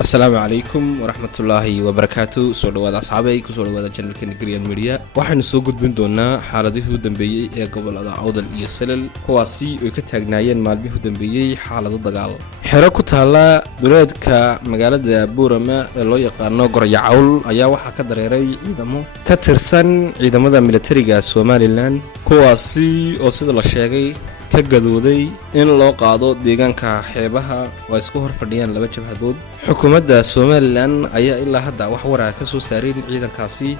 السلام عليكم ورحمة الله وبركاته. سو dhawaad asxaabay ku soo dhawaada channelka Nigerian Media. waxaan soo gudbin doonaa xaaladihii u dambeeyay ee gobolada Awdal iyo Salel kuwaasi oo ka taagnaayeen maalmihii u dambeeyay xaalado dagaal. xero ku taala duleedka magaalada Buurama ee loo yaqaan Goryacawl ayaa waxa ka dareeray ciidamo ka tirsan ciidamada militariga Somaliland kuwaasi oo sida la sheegay ka gadooday in loo qaado deegaanka xeebaha oo isku hor fadhiyaan laba jabhadood. xukuumadda Somaliland ayaa ilaa hadda wax waraa ka soo saarin ciidankaasi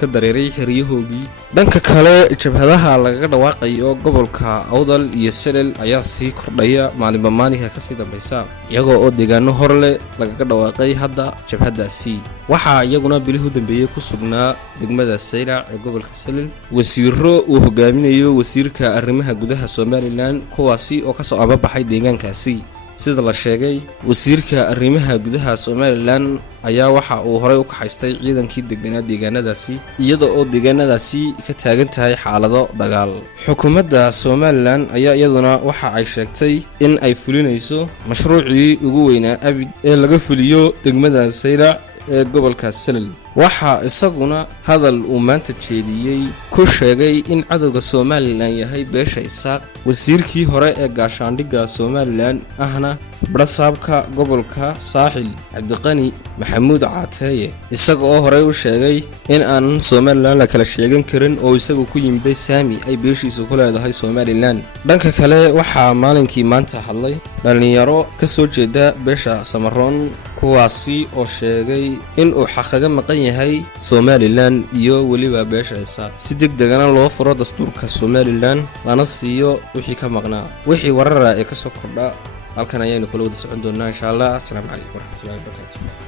ka dareeray xiriyahoogii. dhanka kale jabhadaha laga dhawaaqayo gobolka Awdal iyo Salel ayaa sii kordhaya maalinba maalinka ka sii dambaysa iyagoo oo deegaano hor leh laga dhawaaqay hadda jabhadaasi. waxaa iyaguna bilihii u dambeeyay ku sugnaa degmada Saylac ee gobolka Salel wasiiro uu hogaaminayo wasiirka arrimaha gudaha Somaliland kuwaasi oo ka soo ababaxay deegaankaasi. sida la sheegay wasiirka arrimaha gudaha Somaliland ayaa waxa uu horay u ka haystay ciidankii deganaa deegaanadaasi iyadoo oo deegaanadaasi ka taagan tahay xaalado dagaal. xukuumadda Somaliland ayaa iyaduna waxa ay sheegtay in ay fulinayso mashruucii ugu weynaa abid ee laga fuliyo degmada Saylac ee gobolka Salel. waxa isaguna hadal uu maanta jeediyay ku sheegay in cadawga Somaliland yahay beesha Isaaq. wasiirkii hore ee gaashaandhigga Somaliland ahna barasaabka gobolka Saaxil Cabdiqani Maxamuud Caateeye isagoo hore u sheegay in aan Somaliland la kala sheegan karin oo isagu ku yimid saami ay beeshiisu ku leedahay Somaliland. dhanka kale waxa maalinkii maanta hadlay dhalinyaro ka soo jeeda beesha Samaroon kuwaasi oo sheegay in uu xaqaga maqan yahay Somaliland iyo waliba beesha Isaaq si degdegana loo furo dastuurka Somaliland lana siiyo wixii ka maqnaa. wixii warara ee ka soo kordha halkan ayaynu kula wada socon doonaa insha Allah. Assalaamu calaykum warahmatullahi wabarakatuh.